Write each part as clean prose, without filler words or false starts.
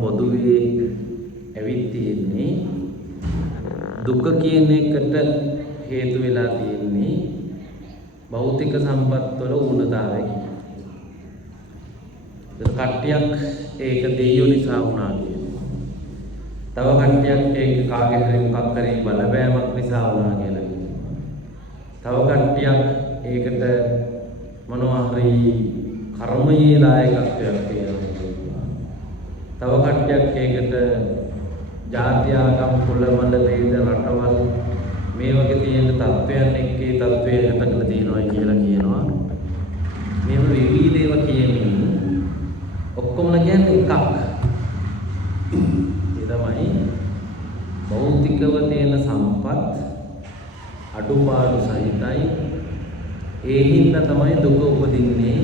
පොදුවේ ඇවිත් තියෙන්නේ දුක කියන එකට හේතු වෙලා තියෙන්නේ භෞතික සම්පත් වල ඌනතාවය. ඒක කට්ටියක් ඒක දෙයියෝ නිසා වුණා කියනවා. තව කට්ටියක් ඒක කාගේ හරි මොකක් හරි බලපෑමක් නිසා වුණා කියලා කියනවා. තව කට්ටියක් ඒකට මොනවා හරි කර්මයේ දායකත්වයක් තියෙනවා. තව කට්ටියක් ඒකට ජාති ආගම් කුල මල වේද රටවල් මේ වගේ තියෙන තත්වයන් එක්කේ තත්වය හටගලා තියෙනවා කියලා කියනවා. මේව විවිධ ඒවා කියමින් ඔක්කොම කියන්නේ එකක්. ඒ තමයි භෞතිකව තියෙන සම්පත් අඩුපාඩු සහිතයි. ඒ හින්දා තමයි දුක උපදින්නේ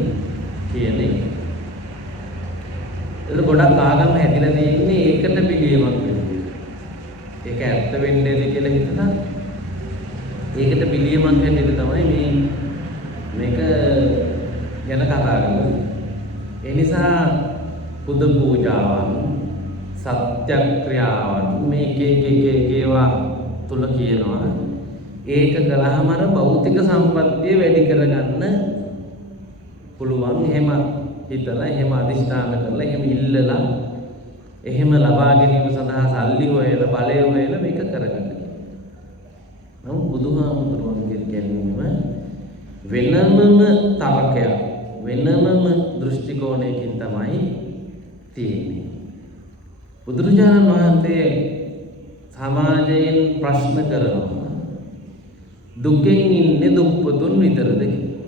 කියන එක. ඒක ගොඩක් ආගම් හැදිලා තියෙන්නේ ඒකට පිළියමක් වෙනවා. ඒක ඇත්ත වෙන්නේ නැති කියලා හිතලා ඒකට පිළියමක් හැටියට තමයි මේක ගැන කතා කරන්නේ. ඒ නිසා බුදු පූජාවන් සත්‍යක්‍රියාවන් මේක ඒවා තුල කියනවා ඒක කළාම අර භෞතික සම්පත්තිය වැඩි කරගන්න පුළුවන්. එහෙම හිතලා එහෙම අදිෂ්ඨාන කරලා එහෙම ඉල්ලලා එහෙම ලබා ගැනීම සඳහා සල්ලි හොයලා බලය හොයලා මේක කරගන්න. නමුත් බුදුහාමුදුරුවන්ගේ ගැනීම වෙනමම තර්කයක් වෙනමම දෘෂ්ටි කෝණයකින් තමයි තියෙන්නේ. බුදුරජාණන් වහන්සේ සමාජයෙන් ප්‍රශ්න කරනවා දුකෙන් ඉන්නේ දුප්පතුන් විතරද කියලා.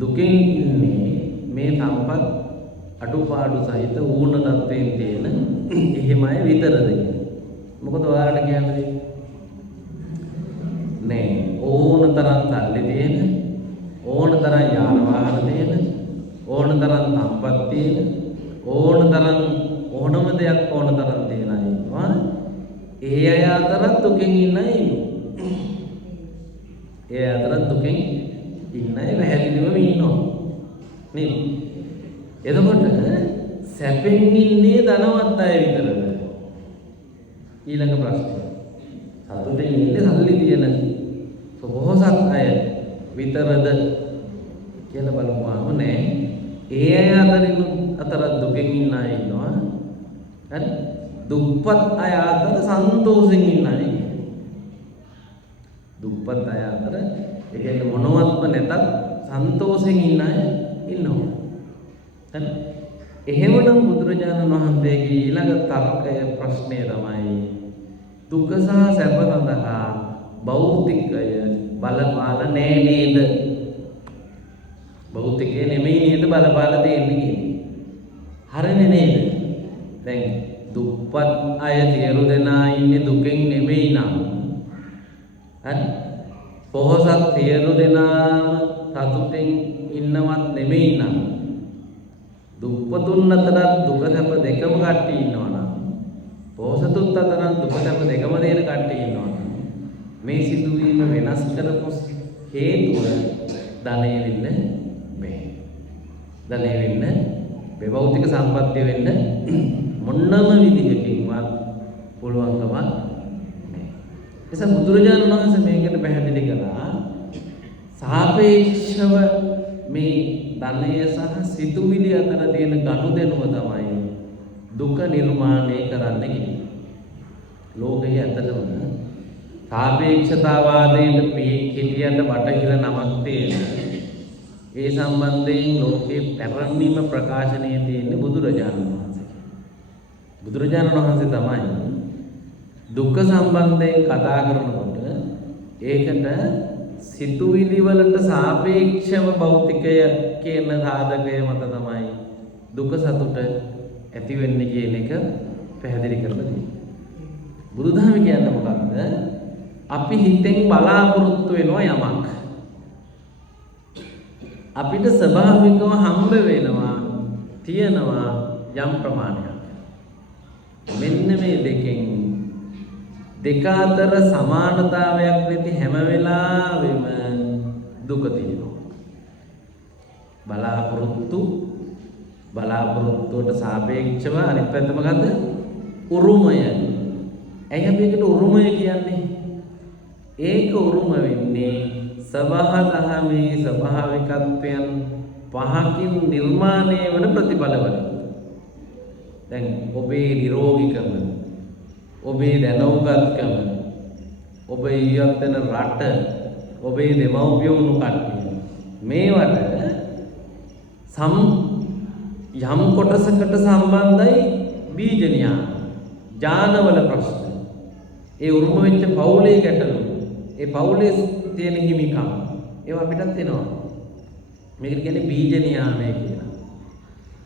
දුකෙන් ඉන්නේ මේ සම්පත් අඩුපාඩු සහිත ඌන තත්වයෙන් තියෙන එහෙමයි විතරද කියලා. මොකද ඔයාලට කියන්නේ නෑ ඕන තරම් සල්ලි තියෙන ඕන තරම් යාන වාහන තියෙන ඕන තරම් සම්පත් තියෙන ඕන තරම් ඕනම දෙයක් ඕන තරම් තියෙන අය ඉන්නවා. ඒ අය අතර දුකෙන් ඉන්න අය ඉන්නවා. ඒ අතර දුකෙන් ඉන්න අය පැහැදිලිවම ඉන්නවා නේද? එතකොට සැපෙන් ඉන්නේ ධනවත් අය විතරද? ඊළඟ ප්‍රශ්නය. සතුටෙන් ඉන්නේ සල්ලි තියෙන සෝසත් අය විතරද කියලා බලමුවාම නෑ. ඒ අය අතර දුකෙන් ඉන්න අය ඉන්නවා. හරි? දුප්පත් අය අතර සන්තෝෂෙන් ඉන්න අය. දුප්පත් අය අතර ඒ කියන්නේ මොනවත්ම නැතත් සන්තෝෂෙන් ඉන්න අය ඉන්නවා. හරි? එහෙමනම් බුදුරජාණන් වහන්සේගේ ඊළඟ තර්කය ප්‍රශ්නය තමයි දුක සහ සැප සඳහා භෞතිකය බලපාලා නෑ නේද? භෞතිකය නෙමෙයි නේද බලපාලා දෙන්නේ කියන්නේ. හරිනේ නේද? දැන් දුප්පත් අය සියලු දෙනා ඉන්නේ දුකෙන් නෙමෙයි නම් හරි? පොහොසත් සියලු දෙනාම සතුටෙන් ඉන්නවත් නෙමෙයි නම් දුප්පතුන් අතර දුක සැප දෙකම කට්ටිය ඉන්නවා නම් පොහොසතුන් අතර දුක සැප දෙකම දෙන කට්ටිය ඉන්නවා නම් මේ සිදුවීම වෙනස් කරපු හේතුව ධනය වෙන්න බෑ. ධනය වෙන්න භෞතික සම්පත්තිය වෙන්න මොනම විදිහකින්වත් පුළුවන්කමක් නෑ. එසම බුදුරජාණන් වහන්සේ මේකට පැහැදිලි කළා සාපේක්ෂව මේ ධනය සහ සිතුවිලි අතර තියෙන ගනුදෙනුව තමයි දුක නිර්මාණය කරන්න කියන්නේ. ලෝකයේ ඇත්තටම සාපේක්ෂතාවාදයට පිටියට බටහිර නමක් තියෙන. ඒ සම්බන්ධයෙන් ලෝකයේ පැරණිම ප්‍රකාශනයේ තියෙන්නේ බුදුරජාණන් වහන්සේ. බුදුරජාණන් වහන්සේ තමයි දුක සම්බන්ධයෙන් කතා කරනකොට ඒකට සිතුවිලි වලට සාපේක්ෂව භෞතිකය කියන සාධකය මත තමයි දුක සතුට ඇති වෙන්නේ කියන එක පැහැදිලි කරලා තියෙනවා. බුදුදහම කියන්නේ මොකක්ද? අපි හිතෙන් බලාපොරොත්තු වෙනවා යමක්. අපිට ස්වභාවිකව හම්බ වෙනවා තියෙනවා යම් ප්‍රමාණයක්. මෙන්න මේ දෙක අතර සමානතාවයක් නැති හැම වෙලාවෙම දුක තියෙනවා. බලාපොරොත්තු බලාපොරොත්තුවට සාපේක්ෂව අනිත් පැත්ත මොකද්ද? උරුමය. ඇයි අපි ඒකට උරුමය කියන්නේ? ඒක උරුම වෙන්නේ සබහාදහමේ ස්වභාවිකත්වයන් පහකින් නිර්මාණය වන ප්‍රතිඵලවල. දැන් ඔබේ නිරෝගීකම, ඔබේ දැනුගත්කම, ඔබ ඊයත් වෙන රට, ඔබේ දෙමව්පියෝනු කට්ටිය මේවට යම් කොටසකට සම්බන්ධයි බීජ න්‍යාය, ඥානවල ප්‍රශ්න, ඒ උරුම වෙච්ච පවුලේ ගැටලු, ඒ පවුලේ තියෙන හිමිකම්, ඒවා අපිටත් එනවා. මේකට කියන්නේ බීජ න්‍යාය කියලා.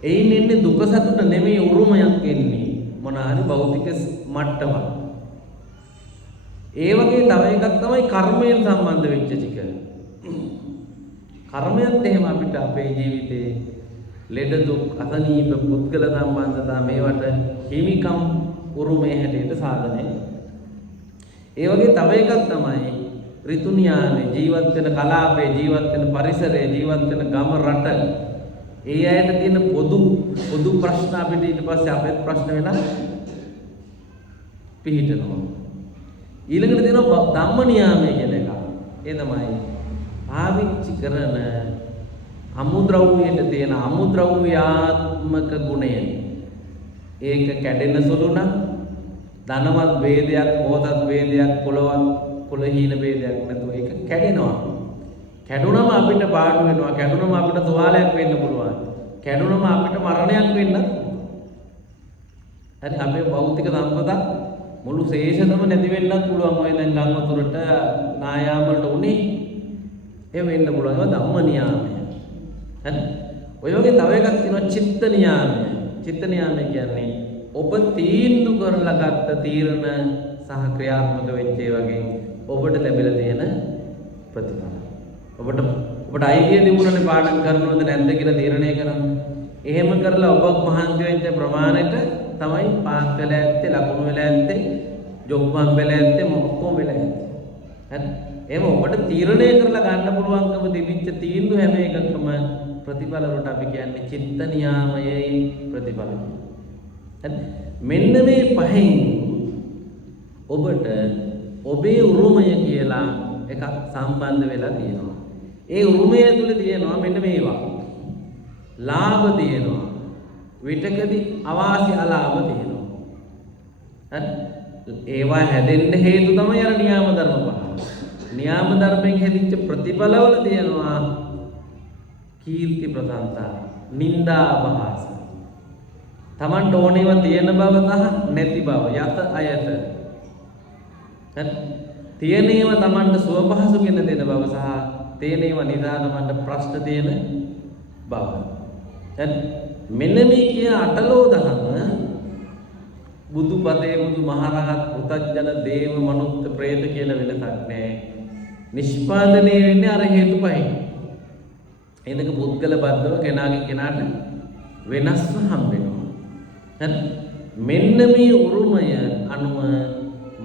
එයින් එන්නේ දුක සතුට නෙමෙයි උරුමයක් එන්නේ මොන හරි භෞතික මට්ටමක්. ඒ වගේ තව එකක් තමයි කර්මයෙන් සම්බන්ධ වෙච්ච ටික. කර්මයත් එහෙම අපිට අපේ ජීවිතේ ලෙඩ දුක් අසනීප පුද්ගල සම්බන්ධතා මේවට හිමිකම් උරුමේ හැටියට සාධනය. ඒ වගේ තව එකක් තමයි ඍතු න්‍යාය, ජීවත් වෙන කලාපේ, ජීවත් වෙන පරිසරයේ, ජීවත් වෙන ගම රට, ඒ අයට තියෙන පොදු ප්‍රශ්න අපිට ඊට පස්සේ අපේ ප්‍රශ්න වෙලා පිහිටනවා. ඊළඟට දෙනවා ධම්ම න්‍යාය කියන එක. ඒ තමයි පාවිච්චි කරන අමුද්‍රව්‍යයට තියෙන අමුද්‍රව්‍යාත්මක ගුණය. ඒක කැඩෙන සුළු නම් ධනවත් ભેදයක්, පොහොසත් ભેදයක්, කුලහීන ભેදයක් නැතුව ඒක කැඩෙනවා. කැඩුනම අපිට පාඩු වෙනවා. කැඩුනම අපිට තුවාලයක් වෙන්න පුළුවන්. කැඩුනම අපිට මරණයක් වෙන්න. හරි අපේ භෞතික සම්පත මුළු ශේෂතම නැති වෙන්නත් පුළුවන්. ඔය දැන් ගම් වතුරට නායාම වලට උනේ එහෙම වෙන්න පුළුවන්. ඒක ධම්ම න්‍යාය. හරි ඔය වගේ තව එකක් තියෙනවා චිත්ත න්‍යාය. චිත්ත න්‍යාය කියන්නේ ඔබ තීන්දුව කරලා ගත්ත තීරණ සහ ක්‍රියාත්මක වෙච්ච ඒ වගේ ඔබට ලැබිලා තියෙන ප්‍රතිඵල. ඔබට අයිතිය තිබුණනේ පාඩම් කරනවද නැද්ද කියලා තීරණය කරන්න. එහෙම කරලා ඔබ මහන්සි වෙච්ච ප්‍රමාණයට තමයි පාස් වෙලා ඇත්තේ, ලකුණු වෙලා ඇත්තේ, ජොබ් හම්බෙලා ඇත්තේ, මොකක්ද වෙලා ඇත්තේ. හරි. එහෙම ඔබට තීරණය කරලා ගන්න පුළුවන්කම තිබිච්ච තීන්දුව හැම එකකම ප්‍රතිඵල වලට අපි කියන්නේ චිත්ත නියාමයේ ප්‍රතිඵල. හරි. මෙන්න මේ පහෙන් ඔබට ඔබේ උරුමය කියලා එකක් සම්බන්ධ වෙලා තියෙනවා. ඒ උරුමය තුල තියෙනවා මෙන්න මේවා. ලාභ තියෙනවා. විතකදී අවාසි අලාභ තියෙනවා. හරි. ඒවා හැදෙන්න හේතු තමයි අර නියාම ධර්ම පහ. නියාම ධර්මයෙන් හැදිච්ච ප්‍රතිඵලවල තියෙනවා කීර්ති ප්‍රසංසා, නිന്ദා අපහාස. Tamanට ඕනේව තියෙන බව සහ නැති බව යත අයත. හරි. තියෙනේව Tamanට සුව පහසු කියන දෙන බව සහ තේනේව නිසා Tamanට ප්‍රශ්න තියෙන බව. හරි. මෙන්න මේ කියන අටලෝ දහම බුදුපදේ බුදුමහරහත් පුතජන දේව මනුස්ස ප්‍රේත කියලා වෙනසක් නැහැ. නිෂ්පාදනය වෙන්නේ අර හේතු පහෙන්. එනක පුද්ගල බද්ධව කෙනාගෙන් කෙනාට වෙනස්ව හම්බ වෙනවා. හරි. මෙන්න මේ උරුමය අනුව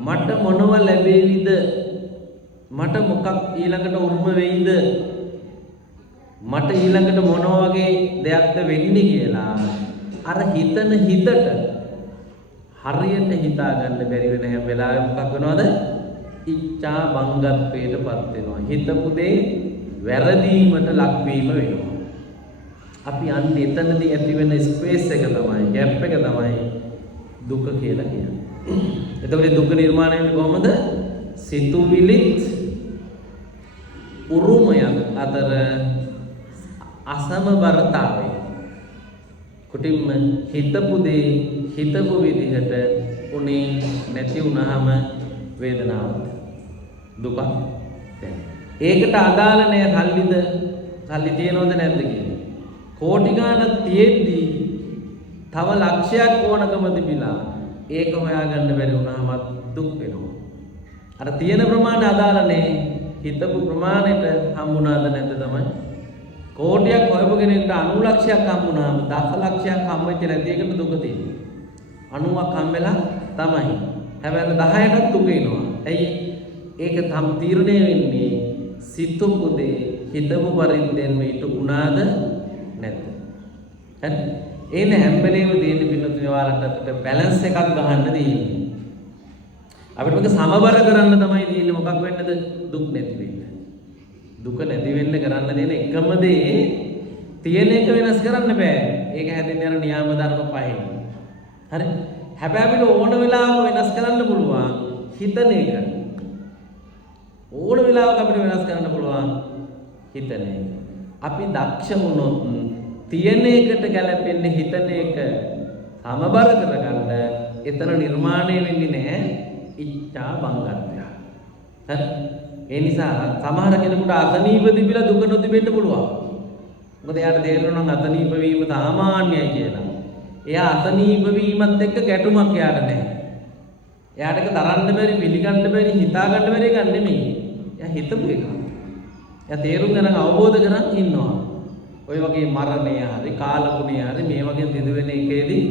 මට මොනව ලැබෙවිද? මට මොකක් ඊළඟට උරුම වෙයිද? මට ඊළඟට මොන වගේ දෙයක්ද වෙන්නේ කියලා අර හිතන හිතට හරියට හිතා ගන්න බැරි වෙන හැම වෙලාවෙම මොකක් වෙනවද? ඉච්ඡා බංගත්වයටපත් වෙනවා. හිතපු දේ වැරදීමට ලක්වීම වෙනවා. අපි අන්නේ එතනදී ඇති වෙන ස්පේස් එක තමයි, ગેප් එක තමයි දුක කියලා කියන්නේ. එතකොට දුක නිර්මාණය වෙන්නේ කොහොමද? සිතුවිලිත් උරුමයන් අතර අසමබරතාවය. කුටින්ම හිතපු දේ හිතපු විදිහට උනේ නැති වුනහම වේදනාවක්, දුකක් දැනෙනවා. ඒකට අදාළ නැහැ සල්ලි තියනවද නැද්ද කියන්නේ. කෝටි ගාණක් තියෙද්දි තව ලක්ෂයක් ඕනකම තිබිලා ඒක හොයාගන්න බැරි වුණාම දුක් වෙනවා. අර තියෙන ප්‍රමාණය අදාළ නැහැ. හිතපු ප්‍රමාණයට හම්බුණාද නැද්ද තමයි. කෝටියක් හොයපු කෙනෙක්ට 90 ලක්ෂයක් හම්බුණාම 10 ලක්ෂයක් හම්බෙච්ච නැති එකට දුක තියෙනවා. 90ක් හම්බෙලා තමයි. හැබැයි 10ටත් දුක එනවා. ඇයි? ඒක තම තීරණය වෙන්නේ සිතුපු දේ හිතපු පරිද්දෙන් මේට උනාද නැද්ද? හරි? එන්නේ හැම වෙලේම දෙන්නේ පින්නතුනේ ඔයාලට බැලන්ස් එකක් ගහන්න දෙන්නේ. අපිට මේක සමබර කරන්න තමයි දෙන්නේ මොකක් වෙන්නද? දුක් නැති වෙන්න. දුක නැති වෙන්න කරන්න දෙන එකම දේ තියෙන එක වෙනස් කරන්න බෑ. ඒක හැදෙන්නේ අර නියාම ධර්ම පහෙන්. හරි? හැබැයි අපිට ඕන වෙලාවක වෙනස් කරන්න පුළුවන් හිතන එක. ඕන වෙලාවක අපිට වෙනස් කරන්න පුළුවන් හිතන එක. අපි දක්ෂ වුණොත් තියෙන එකට ගැලපෙන්න හිතන එක සමබර කරගන්න එතන නිර්මාණය වෙන්නේ නැහැ ඉච්ඡා බංගත්වය. හරි? ඒ නිසා සමහර කෙනෙකුට අසනීප තිබිලා දුක නොතිබෙන්න පුළුවන්. මොකද එයාට තේරෙනවා නම් අසනීප වීම සාමාන්‍යයි කියලා. එයා අසනීප වීමත් එක්ක ගැටුමක් එයාට නැහැ. එයාට ඒක තරන්න බැරි, පිළිගන්න බැරි, හිතා ගන්න බැරි එකක් නෙමෙයි. එයා හිතපු එකක්. එයා තේරුම් ගන්න අවබෝධ කරන් ඉන්නවා. ඔය වගේ මරණය හරි, කාලගුණය හරි මේ වගේ දිදුවෙන එකේදී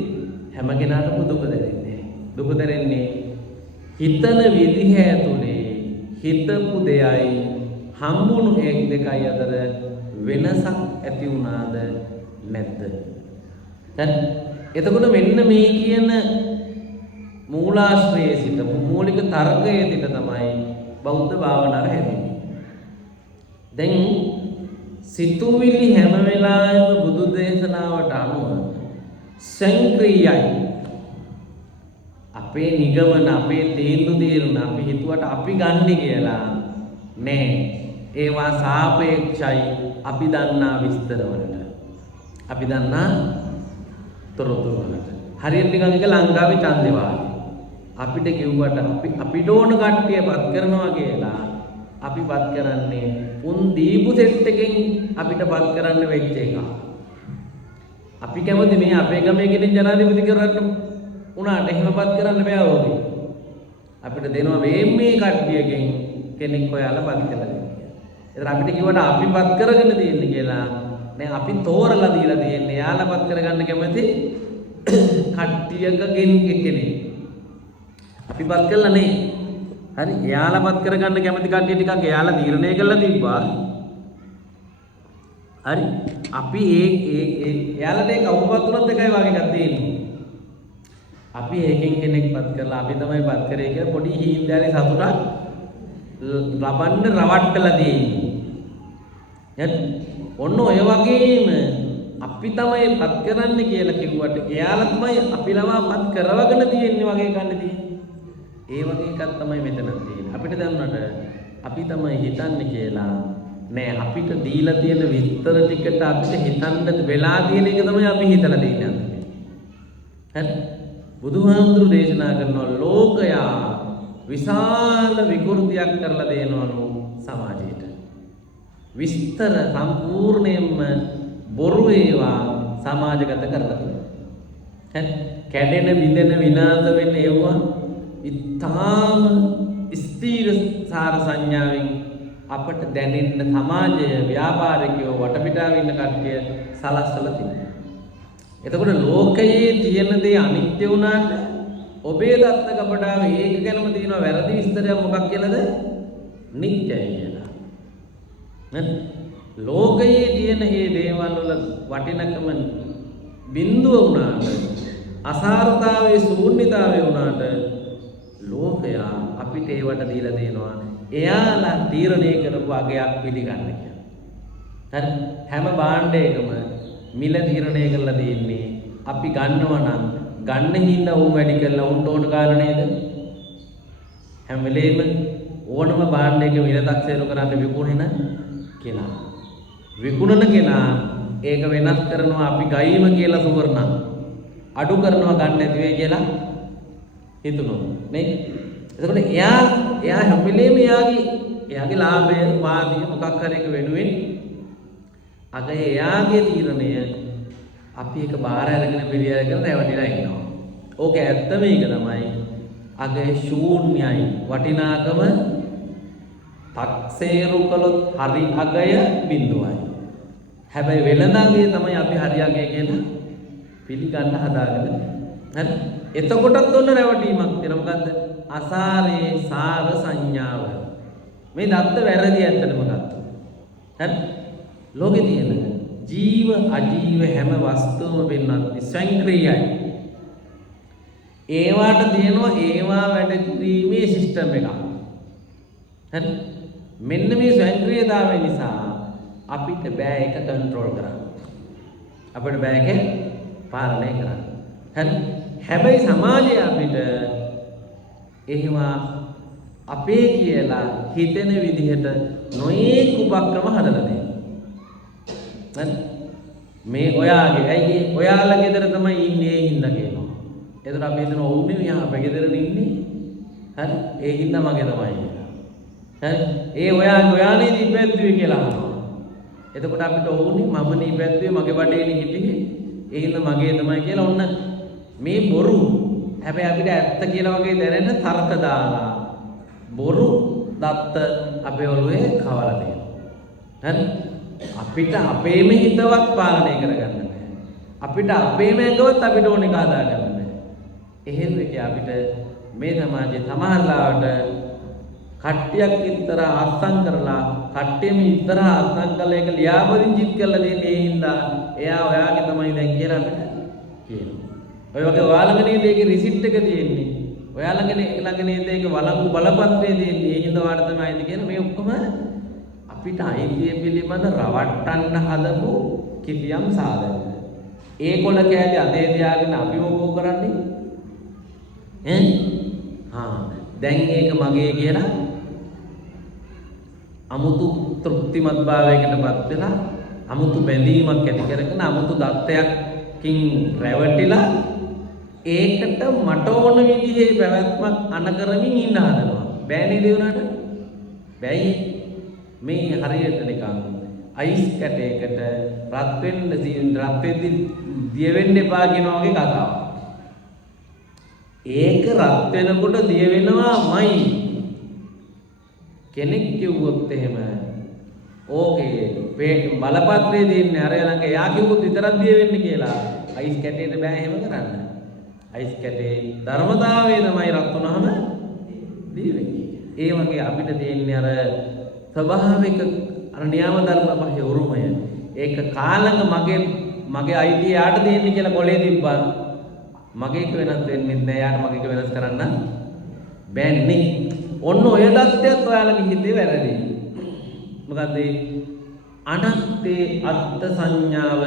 හැම කෙනාටම දුක දැනෙන්නේ. දුක දැනෙන්නේ හිතන විදිහ ඇතුලේ හිතපු දෙයයි හම්බුණු එක දෙකයි අතර වෙනසක් ඇති වුණාද නැද්ද? දැන් එතකොට මෙන්න මේ කියන මූලාශ්‍රයේ සිට මූලික තර්කයේ සිට තමයි බෞද්ධ භාවනාව හැදෙන්නේ. දැන් සිතුවිලි හැම වෙලාවෙම බුදු දේශනාවට අනුව සංක්‍රීයයි. අපේ නිගමන අපේ තීන්දුව අපි හිතුවට අපි ගන්නේ කියලා නෑ. ඒවා සාපේක්ෂයි අපි දන්නා විස්තර වලට. අපි දන්නා තොරතුරු වලට. හරියට නිකන් එක ලංකාවේ ඡන්දේ වාගේ. අපිට කිව්වට අපිට ඕන කට්ටියපත් කරනවා කියලා අපි පත් කරන්නේ උන් දීපු සෙට් එකෙන් අපිට පත් කරන්න වෙච්ච එක. අපි කැමති මේ අපේ ගමේ කෙනෙක් ජනාධිපති කරන්න උනාට එහෙමපත් කරන්න බෑ ඕනේ. අපිට දෙනවා මේ කට්ටියකින් කෙනෙක් හොයාලා පත් කරලා දෙන්න. ඒතර අපිට කිව්වට අපිපත් කරගෙන තියෙන්නේ කියලා නෑ අපි තෝරලා දීලා තියෙන්නේ. යාලා පත් කරගන්න කැමති කට්ටියකගෙන් කෙනෙක්. අපිපත් කළා නේ. හරි එයාලා පත් කරගන්න කැමති කට්ටිය ටිකක් එයාලා තීරණය කරලා තිබ්බා. හරි අපි එයාලට ඒ කවුරුපත් උනත් එකයි වගේ එකක් තියෙන්නේ. අපි ඒකෙන් කෙනෙක් පත් කරලා අපි තමයි පත් කරේ කියලා පොඩි හීන්දාරේ සතුටක් ලබන්න රවට්ටලා තියෙන්නේ. ඔන්න ඔය වගේම අපි තමයි පත් කරන්න කියලා කිව්වට එයාලා තමයි අපි ළමා පත් කරවගෙන තියෙන්නේ වගේ ගන්න තියෙන්නේ. ඒ වගේ එකක් තමයි මෙතන තියෙන්නේ. අපිට දැනුණාට අපි තමයි හිතන්නේ කියලා නෑ අපිට දීලා තියෙන විස්තර ටිකට අපිට හිතන්න වෙලා තියෙන එක තමයි අපි හිතලා දෙන්නේ. හරි බුදුහාමුදුරු දේශනා කරනවා ලෝකයා විශාල විකෘතියක් කරලා දෙනවලු සමාජයට. විස්තර සම්පූර්ණයෙන්ම බොරු ඒවා සමාජගත කරලා තියෙනවා. හරි කැඩෙන බිඳෙන විනාශ වෙන ඒවා ඉතාම ස්ථීර සාර සංඥාවෙන් අපට දැනෙන්න සමාජය ව්‍යාපාරිකයෝ වටපිටාවේ ඉන්න කට්ටිය සලස්සලා තියෙනවා. එතකොට ලෝකයේ තියෙන දේ අනිත්‍ය වුණාට ඔබේ දත්ත කපඩාව ඒක ගැනම තියෙන වැරදි විස්තරයක් මොකක් කියලාද? නිත්‍යයි කියලා. නේද? ලෝකයේ තියෙන මේ දේවල් වල වටිනකම බිඳුව වුණාට අසාරතාවයේ ශූන්‍යතාවයේ වුණාට ලෝකයා අපිට ඒවට දීලා දෙනවා. එයාලා තීරණය කරපු අගයක් පිළිගන්න කියලා. හරි හැම භාණ්ඩයකම මිල තීරණය කරලා දෙන්නේ අපි ගන්නවා නම් ගන්න හින්දා උන් වැඩි කරලා උන්ට ඕන කාරණේද? හැම වෙලේම ඕනම භාණ්ඩයක මිල තක්සේරු කරන්න විකුණන කෙනා. විකුණන කෙනා ඒක වෙනස් කරනවා අපි ගයිම කියලා සුවර්ණ අඩු කරනවා ගන්න නැති වෙයි කියලා හිතුණා නේ. එතකොට එයා හැම වෙලේම එයාගේ ලාභය වාදිය මොකක් හරි එක වෙනුවෙන් අද එයාගේ තීරණය අපි එක බාර අරගෙන පිළියෙලගෙන රැවටිලා ඉන්නවා. ඕක ඇත්ත මේක තමයි. අගේ ශූන්‍යයි වටිනාකම තක්සේරු කළොත් හරි අගය බිඳුවයි. හැබැයි වෙළඳාගේ තමයි අපි හරි අගය කියලා පිළිගන්න හදාගෙන. හරි එතකොටත් ඔන්න රැවටීමක් තියෙනවා. මොකද්ද? අසාරේ සාර සංඥාව. මේ දත්ත වැරදි ඇත්තටම ගත්තා. හරි ලෝකේ තියෙන ජීව අජීව හැම වස්තුවම වෙන්නත් ස්වයංක්‍රීයයි. ඒවාට තියෙනවා ඒවා වැඩ කිරීමේ සිස්ටම් එකක්. හරි? මෙන්න මේ ස්වයංක්‍රීයතාවය නිසා අපිට බෑ ඒක කන්ට්‍රෝල් කරන්න. අපිට බෑ ඒක පාලනය කරන්න. හරි? හැබැයි සමාජය අපිට එහෙම අපේ කියලා හිතෙන විදිහට නොයේක් උපක්‍රම හදලා දෙනවා. හරි? මේ ඔයාගේ ඇයි ඔයාලා ගෙදර තමයි ඉන්නේ ඒ හින්දා කියනවා. එතකොට අපි හිතන ඔවුනේ මෙහා අපේ ගෙදරනේ ඉන්නේ. හරි? ඒ හින්දා මගේ තමයි කියලා. හරි? ඒ ඔයානේ ඉපැද්දුවේ කියලා අහනවා. එතකොට අපිට ඕනේ මමනේ ඉපැද්දුවේ මගේ බඩේනේ හිටියේ. ඒ හින්දා මගේ තමයි කියලා ඔන්න මේ බොරු. හැබැයි අපිට ඇත්ත කියලා වගේ දැනෙන තර්ක දාලා බොරු දත්ත අපේ ඔළුවේ කවලා තියෙනවා. හරි? අපිට අපේම හිතවත් පාලනය කරගන්න බෑ. අපිට අපේම ඇඟවත් අපිට ඕනේ කාදා ගන්න බෑ. එහෙම එකේ අපිට මේ සමාජයේ සමහරලාවට කට්ටියක් ඉතර අත්සන් කරලා කට්ටියම ඉතර අත්සන් කරලා ඒක ලියාපදිංචිත් කරලා දෙන්නේ ඒ හින්දා එයා ඔයාගේ තමයි දැන් කියලා අපිට කියනවා. ඔය වගේ ඔයාලගේ නේද ඒකේ රිසිට් එක තියෙන්නේ. ඔයාලගේ ළඟ නේද ඒක වළංගු බලපත්‍රය තියෙන්නේ. ඒ හින්දා වාට තමයි අයිති කියන මේ ඔක්කොම අපිට අයිතිය පිළිබඳ රවට්ටන්න හදපු කිසියම් සාධක. ඒ කොළ කෑලි අතේ තියාගෙන අපි මොකෝ කරන්නේ? දැන් ඒක මගේ කියලා අමුතු තෘප්තිමත් භාවයකටපත් වෙලා අමුතු බැඳීමක් ඇති කරගෙන අමුතු දත්තයකින් රැවටිලා ඒකට මට ඕන විදිහේ පැවැත්මක් අනකරමින් ඉන්න හදනවා. බෑ නේද උනාට? බෑයි. මේ හරියට නිකන් අයිස් කැටයකට රත් වෙද්දි දිය වෙන්න එපා කියන වගේ කතාවක්. ඒක රත් වෙනකොට දිය වෙනවාමයි. කෙනෙක් කිව්වොත් එහෙම ඕකේ බලපත්‍රයේ දෙන්නේ අර ළඟ යා කිව්වොත් විතරක් දිය වෙන්නේ කියලා. අයිස් කැටේට බෑ එහෙම කරන්න. අයිස් කැටේ ධර්මතාවය තමයි රත් වුනහම දිය වෙන්නේ. ඒ වගේ අපිට තියෙන්නේ අර ස්වභාවික අර න්‍යාම ධර්ම පහේ උරුමය. ඒක කාලඟ මගේ අයිතිය යාට දෙන්නේ කියලා කොලේ තිබ්බා. මගේ එක වෙනස් වෙන්නේ නැහැ. යාට මගේ එක වෙනස් කරන්න බෑනේ. ඔන්න ඔය தත්ත්වයක් ඔයාලගේ හිතේ වැරදි. මොකද අනත්තේ අත්ත් සංඥාව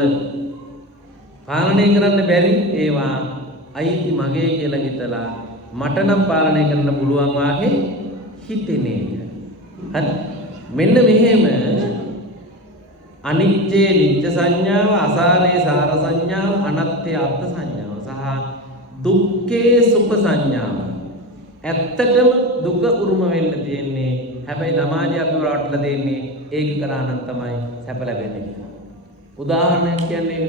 පාලනය කරන්න බැරි ඒවා අයිති මගේ කියලා හිතලා මට නම් පාලනය කරන්න පුළුවන් වාගේ හිතෙන්නේ. හරි? මෙන්න මෙහෙම අනිච්චේ නිච්ච සංඥාව, අසාරේ සාර සංඥාව, අනත්තේ අත්ත් සංඥාව සහ දුක්ඛේ සුඛ සංඥාව. ඇත්තටම දුක උරුම වෙන්න තියෙන්නේ. හැබැයි සමාජය අපිව රවට්ටලා දෙන්නේ ඒක කරා නම් තමයි සැප ලැබෙන්නේ කියලා. උදාහරණයක් කියන්නේ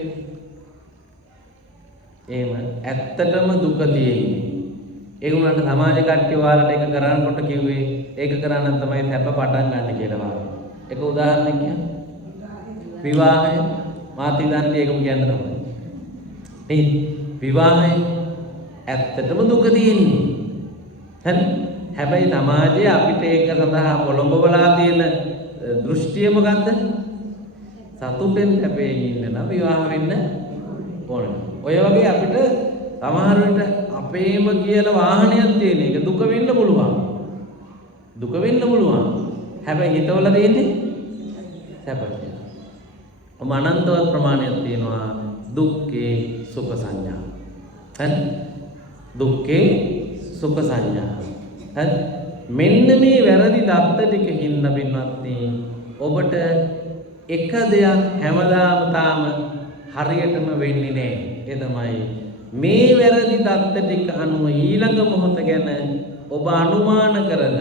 එහෙම ඇත්තටම දුක තියෙන්නේ. ඒ වුණාට සමාජ කට්ටිය ඔයාලට ඒක කරනකොට කිව්වේ ඒක කරා නම් තමයි සැප පටන් ගන්න කියලා වාගේ. ඒක උදාහරණයක් කියන්නේ. විවාහය මාති දන්නේ ඒකම කියන්න තමයි. නේද? විවාහය ඇත්තටම දුක තියෙන්නේ. හරි? හැබැයි සමාජයේ අපිට ඒක සඳහා පොළඹවලා තියෙන දෘෂ්ටිය මොකද්ද? සතුටෙන් හැපෙන්න ඉන්න නම් විවාහ වෙන්න ඕනේ. ඔය වගේ අපිට සමහර විට අපේම කියන වාහනයක් තියෙන එක දුක වෙන්න පුළුවන්. දුක වෙන්න පුළුවන්. හැබැයි හිතවල දෙන්නේ සැපට. අනන්තවත් ප්‍රමාණයක් තියෙනවා දුක්ඛේ සුඛ සංඥා. හරි? දුක්ඛේ සුඛ සංඥා. හරි? මෙන්න මේ වැරදි දත්ත ටික හින්න පින්වත්නි ඔබට එක දෙයක් හැමදාම තාම හරියටම වෙන්නේ නැහැ. ඒ තමයි මේ වැරදි දත්ත ටික අනුව ඊළඟ මොහොත ගැන ඔබ අනුමාන කරන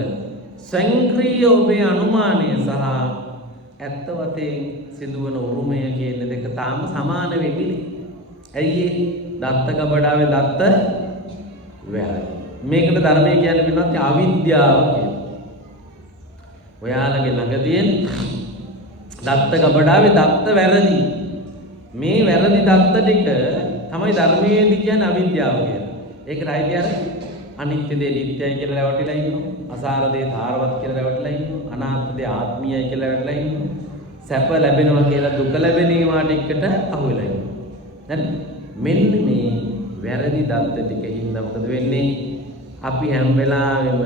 සංක්‍රීය ඔබේ අනුමානය සහ ඇත්ත වශයෙන් සිදුවන උරුමය කියන දෙක තාම සමාන වෙන්නේ නැහැ. ඇයි ඒ දත්ත කබඩාවේ දත්ත වැරදි. මේකට ධර්මය කියන්නේ පින්නත් අවිද්‍යාව කියලා. ඔයාලගේ ළඟ තියෙන දත්ත කබඩාවේ දත්ත වැරදි. මේ වැරදි දත්ත ටික තමයි ධර්මයේදී කියන්නේ අවිද්‍යාව කියලා. ඒකට අයිති අර අනිත්‍ය දේ නිට්ටයයි කියලා රැවටිලා ඉන්නවා. අසාර දේ සාරවත් කියලා රැවටිලා ඉන්නවා. අනාත්ම දේ ආත්මීයයි කියලා රැවටිලා ඉන්නවා. සැප ලැබෙනවා කියලා දුක ලැබෙනවාට එකට අහු වෙලා ඉන්නවා. හරි? මෙන්න මේ වැරදි දත්ත ටික හින්දා මොකද වෙන්නේ? අපි හැම වෙලාවෙම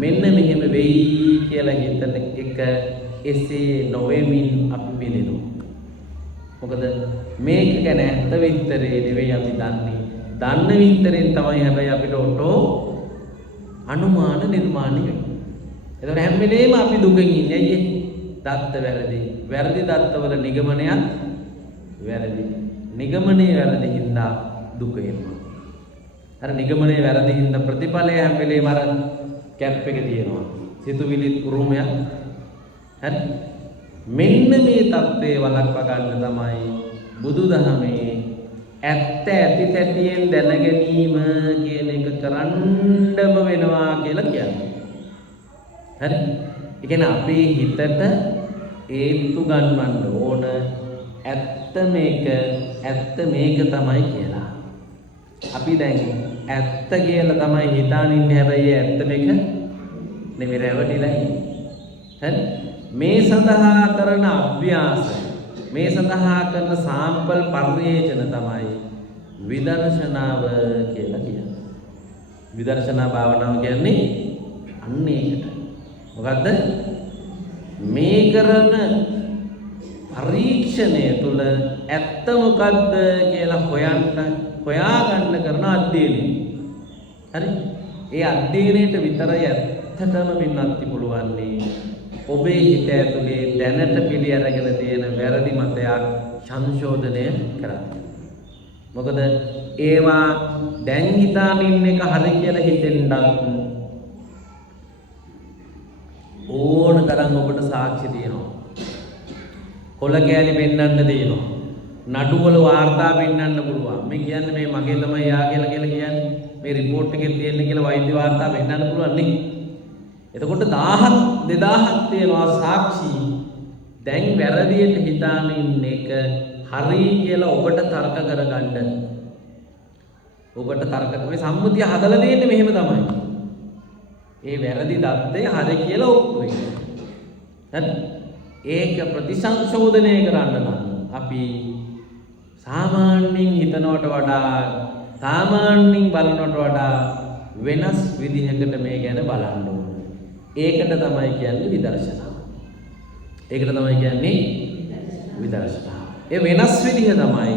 මෙන්න මෙහෙම වෙයි කියලා හිතන එක එසේ නොවෙමින් අපි පිළිනවා. මොකද මේක ගැන ඇත්ත විස්තරේ නෙවෙයි අපි දන්නේ. දන්න විස්තරෙන් තමයි හැබැයි අපිට ඔටෝ අනුමාන නිර්මාණය වෙන්නේ. එතකොට හැම වෙලේම අපි දුකෙන් ඉන්නේ. අයියේ දත්ත වැරදි. වැරදි දත්තවල නිගමනයත් වැරදි. නිගමනයේ වැරදි හින්දා දුක එනවා. අර නිගමනයේ වැරදි හින්දා ප්‍රතිඵලය හැම වෙලේම අර කැප් එක තියෙනවා. සිතුවිලි උරුමයක්. හරි? මෙන්න මේ தත්ත්වයේ වළක්වා ගන්න තමයි බුදුදහමේ ඇත්ත ඇති තැටියෙන් දැන ගැනීම කියන එක කරන්නම වෙනවා කියලා කියන්නේ. හරි? ඒ කියන්නේ අපේ හිතට ඒත්තු ගන්නවන්න ඕන ඇත්ත මේක තමයි කියලා. අපි දැන් ඇත්ත කියලා තමයි හිතාන ඉන්නේ හැබැයි ඇත්ත මේක නෙමෙයි රැවටිලා ඉන්නේ. හරි? මේ සඳහා කරන අභ්‍යාසය මේ සඳහා කරන සාම්පල් පරිේෂණ තමයි විදර්ශනාව කියලා කියන්නේ. විදර්ශනා භාවනාව කියන්නේ අන්න ඒකට. මොකද්ද? මේ කරන පරීක්ෂණය තුළ ඇත්ත මොකද්ද කියලා හොයාගන්න කරන අධ්‍යයනය. හරි? ඒ අධ්‍යයනයේට විතරයි ඇත්තටම පින්නත් පුළුවන්නේ ඔබේ හිත ඇතුලේ දැනට පිළි අරගෙන තියෙන වැරදි මතයක් සංශෝධනය කරන්න. මොකද ඒවා දැන් හිතාන ඉන්න එක හරි කියලා හිතෙන්නත් ඕන තරම් ඔබට සාක්ෂි තියෙනවා. කොළ කෑලි පෙන්වන්න තියෙනවා. නඩුවල වාර්තා පෙන්වන්න පුළුවන්. මේ කියන්නේ මේ මගේ තමයි යා කියලා කියන්නේ. මේ report එකේ තියෙන කියලා වෛද්‍ය වාර්තා පෙන්වන්න පුළුවන් නේ. එතකොට 1000ක් 2000ක් තියෙනවා සාක්ෂි. දැන් වැරදියට හිතාන ඉන්න එක හරි කියලා ඔබට තර්ක කරගන්න. ඔබට තර්ක මේ සම්මුතිය හදලා දෙන්නේ මෙහෙම තමයි. ඒ වැරදි දත්තේ හරි කියලා ඔප්පු වෙනවා. හරි? ඒක ප්‍රතිසංශෝධනය කරන්න නම් අපි සාමාන්‍යයෙන් හිතනවට වඩා සාමාන්‍යයෙන් බලනවට වඩා වෙනස් විදිහකට මේ ගැන බලන්න ඕනේ. ඒකට තමයි කියන්නේ විදර්ශනාව. ඒකට තමයි කියන්නේ විදර්ශනාව. ඒ වෙනස් විදිහ තමයි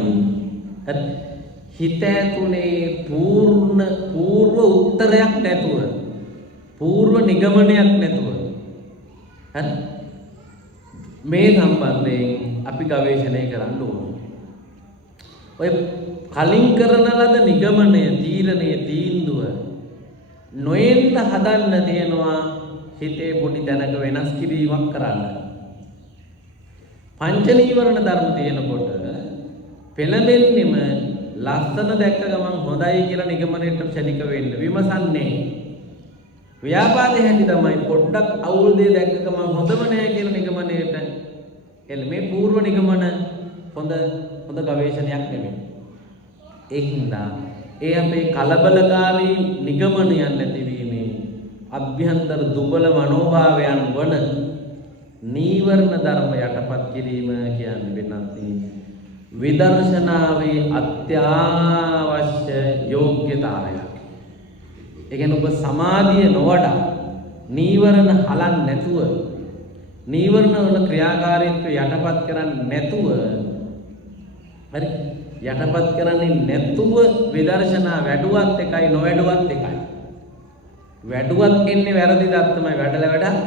හිත ඇතුලේ පූර්ව උත්තරයක් නැතුව පූර්ව නිගමනයක් නැතුව හරි මේ සම්බන්ධයෙන් අපි ගවේෂණය කරන්න ඕනේ. ඔය කලින් කරන ලද නිගමනය තීරණය තීන්දුව නොයෙන්න හදන්න තියෙනවා හිතේ පොඩි දැනක වෙනස් කිරීමක් කරන්න. පංච නීවරණ ධර්ම තියෙනකොට පෙළඹෙන්නෙම ලස්සන දැක්ක ගමන් හොඳයි කියලා නිගමනයට ක්ෂණික වෙන්න විමසන්නේ. ව්‍යාපාදේ හැටි තමයි පොඩ්ඩක් අවුල් දෙයක් දැක්ක ගමන් හොඳම නෑ කියලා නිගමනයට එළ මේ පූර්ව නිගමන හොඳ ගවේෂණයක් නෙමෙයි. ඒකින්ද ඒ අපේ කලබලකාරී නිගමනයන් නැතිවීමේ අභ්‍යන්තර දුබල මනෝභාවයන් වන නීවරණ ධර්ම යටපත් කිරීම කියන්නේ වෙනත් විදර්ශනාවේ අත්‍යවශ්‍ය යෝග්‍යතාවයක්. ඒ කියන්නේ ඔබ සමාධිය නොවඩා නීවරණ හලන්නේ නැතුව නීවරණ වල ක්‍රියාකාරීත්වය යටපත් කරන්නේ නැතුව හරි යටපත් කරන්නේ නැතුව විදර්ශනා වැඩුවත් එකයි නොවැඩුවත් එකයි. වැඩුවත් එන්නේ වැරදි දත්තමයි වැඩලා වැඩක්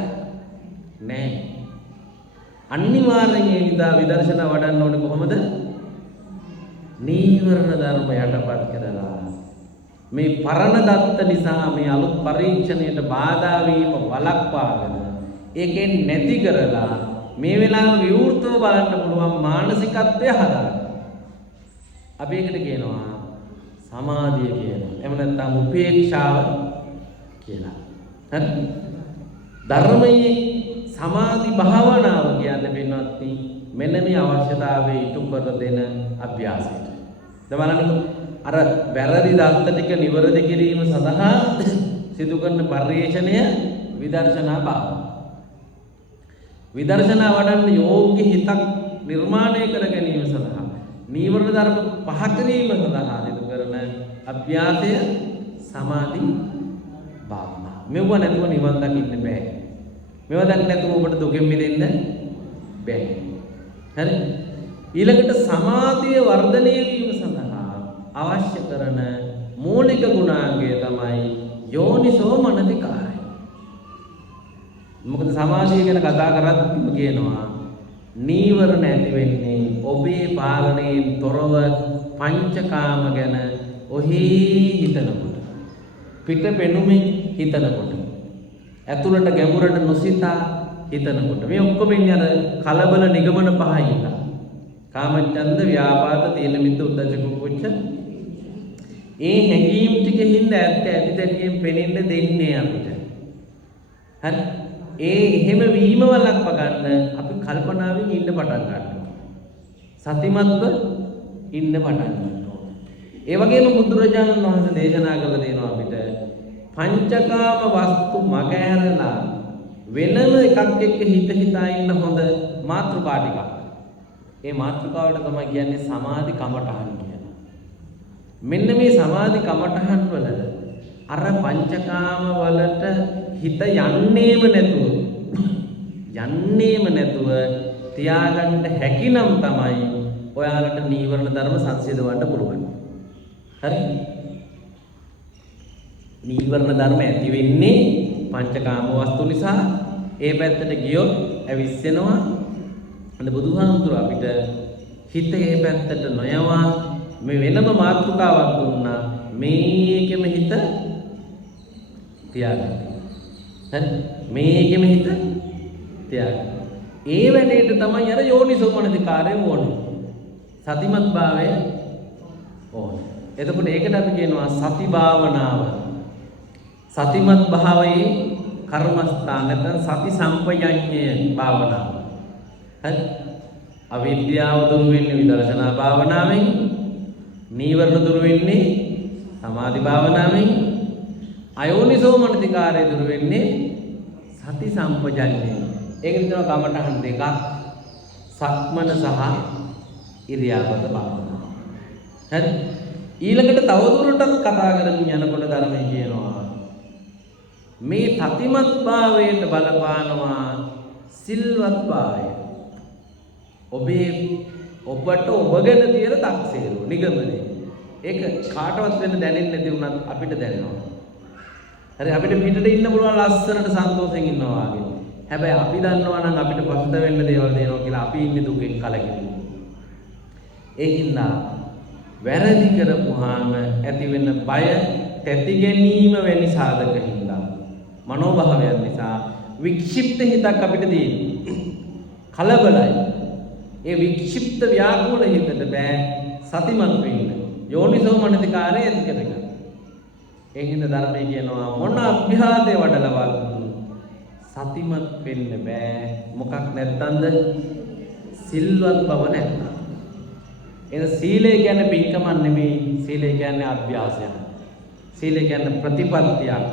නෑ. අනිවාර්යෙන් ඒ නිසා විදර්ශනා වඩන්න ඕනේ කොහොමද? නීවරණ ධර්ම යටපත් කරලා මේ පරණ දත්ත නිසා මේ අලුත් පරීක්ෂණයට බාධා වීම වළක්වාගෙන ඒකෙන් නැති කරලා මේ වෙලාව විවෘතව බලන්න පුළුවන් මානසිකත්වය හදාගන්න. අපි ඒකට කියනවා සමාධිය කියලා. එහෙම නැත්නම් උපේක්ෂාව කියලා. හරි? ධර්මයේ සමාධි භාවනාව කියන්නේ වෙනවත් මෙන්න මේ අවශ්‍යතාවය ඉටු කර දෙන අභ්‍යාසයට. දැන් බලන්නකො අර වැරදි දත්ත ටික නිවැරදි කිරීම සඳහා සිදු කරන පරිශ්‍රණය විදර්ශනා භාවනාව. විදර්ශනා වඩන්න යෝග්‍ය හිතක් නිර්මාණය කර ගැනීම සඳහා නීවරණ ධර්ම පහ කිරීම සඳහා සිදු කරන අභ්‍යාසය සමාධි භාවනා. මෙව නැතුව නිවන් දකින්න බෑ. මෙව දකින්න නැතුව ඔබට දුකෙන් මිදෙන්න බෑ. හරි? ඊළඟට සමාධිය වර්ධනය වීම සඳහා අවශ්‍ය කරන මූලික ගුණාංගය තමයි යෝනිසෝ මනසිකාරය. මොකද සමාධිය ගැන කතා කරද්දී කියනවා නීවරණ ඇති වෙන්නේ ඔබේ පාලනයෙන් තොරව පංචකාම ගැන ඔහි හිතනකොට, පිට පෙනුමින් හිතනකොට, ඇතුළට ගැඹුරට නොසිතා හිතනකොට. මේ ඔක්කොම ඉන්නේ අර කලබල නිගමන පහින්. කාමච්ඡන්ද, ව්‍යාපාද, තීන මිද්ද, උද්ධච්ච කුච්ච. ඒ හැඟීම් ටික හින්දා ඇත්ත ඇතිදැටියෙන් පෙනෙන්න දෙන්නේ අපිට. හරි? ඒ එහෙම වීම වලක්ව ගන්න අපි කල්පනාවෙන් ඉන්න පටන් ගන්නවා. සතිමත්ව ඉන්න පටන් ගන්නවා. ඒ වගේම බුදුරජාණන් වහන්සේ දේශනා කළ දෙනවා අපිට පංචකාම වස්තු මග ඇරලා වෙනම එකක් එක්ක හිතා ඉන්න හොඳ මාතෘකා ටිකක්. ඒ මාතෘකාවට තමයි කියන්නේ සමාධි කමඨහන් කියලා. මෙන්න මේ සමාධි කමඨහන් වල අර පංචකාම වලට හිත යන්නේම නැතුව තියාගන්න හැකිනම් තමයි ඔයාලට නීවරණ ධර්ම සංසිඳවන්න පුළුවන්. හරි? නීවරණ ධර්ම ඇති වෙන්නේ පංචකාම වස්තු නිසා. ඒ පැත්තට ගියොත් ඇවිස්සෙනවා. අන්න බුදුහාමුදුර අපිට හිත ඒ පැත්තට නොයවා මේ වෙනම මාතෘකාවක් දුන්නා. මේකෙම හිත තියාගන්න. හරි? මේකෙම හිත තියාගන්න. ඒ වැඩේට තමයි අර යෝනිසෝ මනසිකාරය ඕනේ. සතිමත් භාවය ඕනේ. එතකොට ඒකට අපි කියනවා සති භාවනාව. සතිමත් භාවයේ කර්මස්ථාන නැත්නම් සති සම්පජඤ්ඤය භාවනාව. හරි? අවිද්‍යාව දුරු වෙන්නේ විදර්ශනා භාවනාවෙන්, නීවරණ දුරු වෙන්නේ සමාධි භාවනාවෙන්, අයෝනිසෝ මනසිකාරය දුරු වෙන්නේ සති සම්පජඤ්ඤය. ඒකෙන් තමයි කමඨහන් දෙකක්, සක්මන සහ ඉරියාපත භාවනාව. හරි? ඊළඟට තවදුරටත් කතා කරමින් යනකොට ධර්මයේ කියනවා මේ තතිමත් භාවයට බලපානවා සිල්වත් භාවය. ඔබට ඔබ ගැන තියෙන තක්සේරු නිගමනය. ඒක කාටවත් වෙන්න දැනෙන්නේ නැති වුණත් අපිට දැනෙනවා. හරි? අපිට පිටට ඉන්න පුළුවන් ලස්සනට සන්තෝෂෙන් ඉන්නවා වගේ. හැබැයි අපි දන්නවා නම් අපිට පසුත වෙන්න දේවල් දෙනවා කියලා අපි ඉන්නේ දුකෙන් කලකිරීම. ඒ හින්දා වැරදි කරපුවාම ඇති වෙන බය, තැති ගැනීම වැනි සාධක හින්දා මනෝභාවයන් නිසා වික්ෂිප්ත හිතක් අපිට තියෙනවා. කලබලයි. ඒ වික්ෂිප්ත ව්‍යාකූල හිතට බෑ සතිමත් වෙන්න. යෝනිසෝ මනසිකාරය ඇති කරගන්න. ඒ හින්දා ධර්මයේ කියනවා මොන අභ්‍යාසය වඩලවත් සතිමත් වෙන්න බෑ. මොකක් නැත්තඳ? සිල්වත් බව නැත්තඳ. එන සීලය කියන්නේ පින්කමක් නෙමෙයි. සීලය කියන්නේ අභ්‍යාසයක්. සීලය කියන්නේ ප්‍රතිපත්තියක්.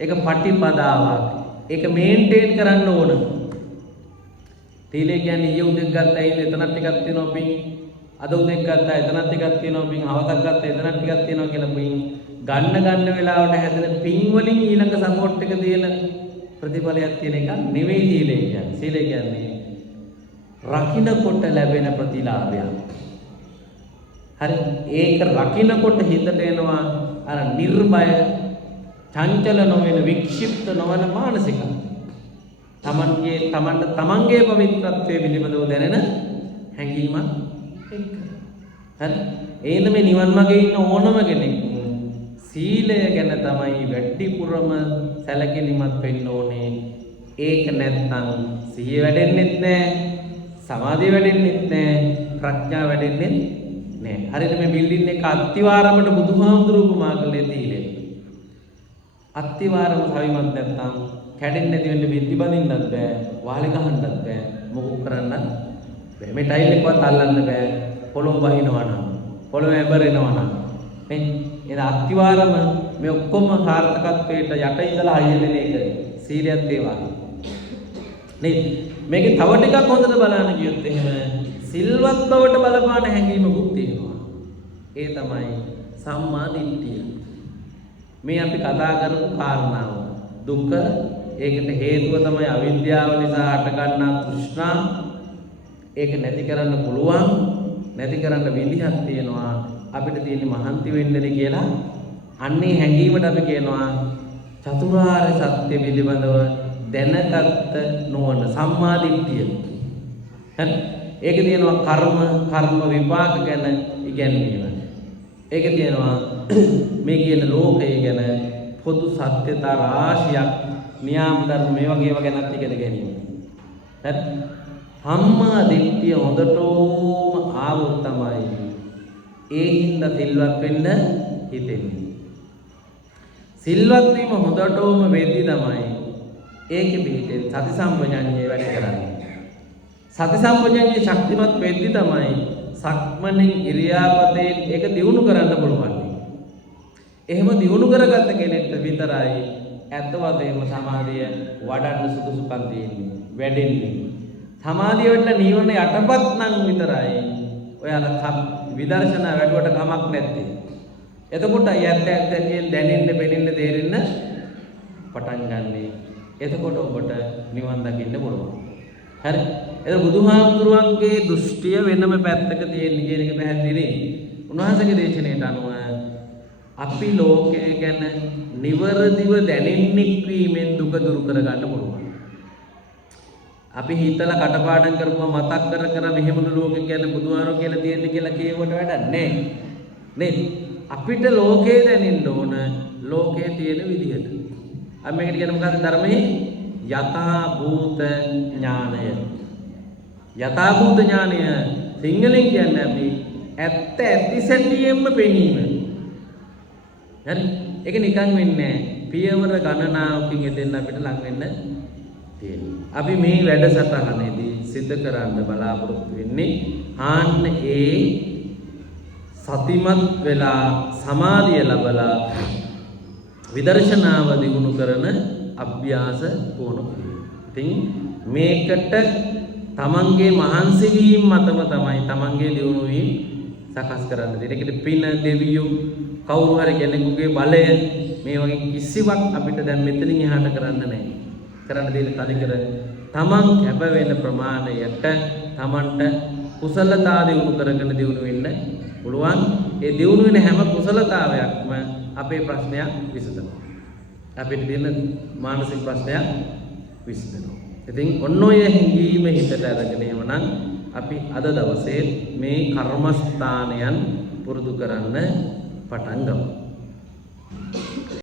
ඒක පටිපදාවක්. ඒක මේන්ටේන් කරන්න ඕන. සීලය කියන්නේ ඊයේ උදේ ගත්තා ඉතින් එතනක් ටිකක් තියෙනවා පින්. අද උදේ ගත්තා එතනක් ටිකක් තියෙනවා පින්. හවසක් ගත්තා එතනක් ටිකක් තියෙනවා කියලා පින්. ගන්න වෙලාවට හැදෙන පින් වලින් ඊළඟ සපෝට් එක තියෙන ප්‍රතිඵලයක් තියෙන එක නෙවෙයි සීලය කියන්නේ. සීලය කියන්නේ රකින්නකොට ලැබෙන ප්‍රතිලාභයක්. හරි? ඒක රකින්නකොට හිතට එනවා අර නිර්භය, චංචල නොවන, වික්ෂිප්ත නොවන මානසිකත්වය. තමන්ගේ පවිත්‍රත්වයේ පිළිබඳව දැනෙන හැඟීමක් එක්ක. හරි? ඒන මේ නිවන් මාගේ ඉන්න ඕනම කෙනෙක් සීලය ගැන තමයි වැඩිපුරම සැලකිලිමත් වෙන්න ඕනේ. ඒක නැත්නම් සිහිය වැඩෙන්නෙත් නැහැ, සමාධිය වැඩෙන්නෙත් නැහැ, ප්‍රඥාව වැඩෙන්නෙත් නැහැ. හරියට මේ බිල්ඩින් එක අත්තිවාරමට බුදුහාමුදුරුවෝ උපමා කළේ තීලෙ. අත්තිවාරම සවිමත් නැත්නම් කැඩෙන්නේ නැති වෙන්න බිත්ති බඳින්නත් බෑ, වාලේ ගහන්නත් බෑ, මොකක් කරන්නත් බෑ. මේ ටයිල් එකවත් අල්ලන්න බෑ. පොළොව බහිනවා නම්, පොළොව ඇඹරෙනවා නම් නේ. එන අත්තිවාරම මේ ඔක්කොම සාර්ථකත්වයට යට ඉඳලා හයියලෙන එක සීලයත් ඒ වගේ. නේද? මේකේ තව ටිකක් හොඳට බලන්න කියොත් එහෙම සිල්වත් බවට බලපාන හැඟීමකුත් තියෙනවා. ඒ තමයි සම්මා දිට්ඨිය. මේ අපි කතා කරපු කාරණාව. දුක ඒකට හේතුව තමයි අවිද්‍යාව නිසා හටගන්නා තෘෂ්ණා. ඒක නැති කරන්න පුළුවන්. නැති කරන්න විදිහක් තියෙනවා. අපිට තියෙන මහන්ති වෙන්නනේ කියලා. අන්නේ හැඟීමට අපි කියනවා චතුරාර්ය සත්‍ය පිළිබඳව දැනගත්ත නුවණ සම්මා දිට්ඨිය. හරි. ඒක තියෙනවා කර්ම විපාක ගැන ඉගැන්වීම. ඒක තියෙනවා මේ කියන ලෝකය ගැන පොදු සත්‍යතා රාශියක් නියම ධර්ම මේ වගේ ඒවා ගැනත් ඉගෙන ගැනීම. හරි. සම්මා දිට්ඨිය හොඳටම ආවොත් තමයි ඒ හින්දා සිල්වත් වෙන්න හිතෙන්නේ. සිල්වත් වීම හොඳටම වෙද්දි තමයි ඒකෙ පිටින් සති සම්පජඤ්ඤය වැඩ කරන්නේ. සති සම්පජඤ්ඤය ශක්තිමත් වෙද්දි තමයි සක්මණෙන් ඉරියාපතේ ඒක දියුණු කරන්න පුළුවන්. එහෙම දියුණු කරගත්ත කෙනෙක්ට විතරයි ඇත්ත වශයෙන්ම සමාධිය වඩන්න සුදුසුකම් තියෙන්නේ, වැඩෙන්නේ. සමාධිය වෙන්න නීවරණ යටපත් නම් විතරයි ඔයාලා විදර්ශනා වැඩුවට කමක් නැත්තේ. එතකොට යැත්ත කියන දැනෙන්න, පෙනෙන්න, තේරෙන්න පටන් ගන්නනේ. එතකොට ඔබට නිවන් දකින්න පුළුවන්. හරි. එතකොට බුදුහාමුදුරුවන්ගේ දෘෂ්ටිය වෙනම පැත්තක තියෙන කියන එක පැහැදිලි. උන්වහන්සේගේ දේශනාවට අනුව අපි ලෝකය ගැන නිවර්දිව දැනෙන්නෙක් වීමෙන් දුක දුරු කර ගන්න පුළුවන්. අපි හිතලා කටපාඩම් කරපුවා මතක් කර මෙහෙමලු ලෝකෙ ගැන බුදුහාරෝ කියලා තියෙන්නේ කියලා කියවට වැඩක් නැහැ. නේද? අපිට ලෝකේ දැනෙන්න ඕන ලෝකයේ තියෙන විදිහට. අපි මේකට කියන මොකද්ද ධර්මයේ යථා භූත ඥානය. යථා භූත ඥානය සිංහලෙන් කියන්නේ අපි ඇත්ත ඇති සැටියෙන්ම පෙනීම. හරි. ඒක නිකන් වෙන්නේ නැහැ. පියවර ගණනාවකින් එතෙන් අපිට ලඟ වෙන්න තියෙනවා. අපි මේ වැඩසටහනේදී සිද්ධ කරන්න බලාපොරොත්තු වෙන්නේ ආන්න ඒ සතිමත් වෙලා සමාධිය ලැබලා විදර්ශනාව දිනු කරන අභ්‍යාස පුහුණු කිරීම. ඉතින් මේකට තමන්ගේ මහන්සි වීම මතම තමයි තමන්ගේ දියුණු වීම සකස් කරන්න තියෙන්නේ. ඒකට පින දෙවියෝ කවුරු හරි කෙනෙකුගේ බලය මේ වගේ කිසිවක් අපිට දැන් මෙතනින් එහාට කරන්න නැහැ. කරන්න දෙන්නේ තනිකර තමන් කැප වෙන ප්‍රමාණයට තමන්ට කුසලතා දිනු කරගෙන දිනු වෙන්න පුළුවන්. ඒ දිනු වෙන හැම කුසලතාවයක්ම අපේ ප්‍රශ්නයක් විසඳනවා. අපිට තියෙන මානසික ප්‍රශ්නයක් විසඳනවා. ඉතින් ඔන්න ඔය හැඟීම හිතට අරගෙන එවනම් අපි අද දවසේ මේ කර්මස්ථානයන් පුරුදු කරන්න පටන් ගමු.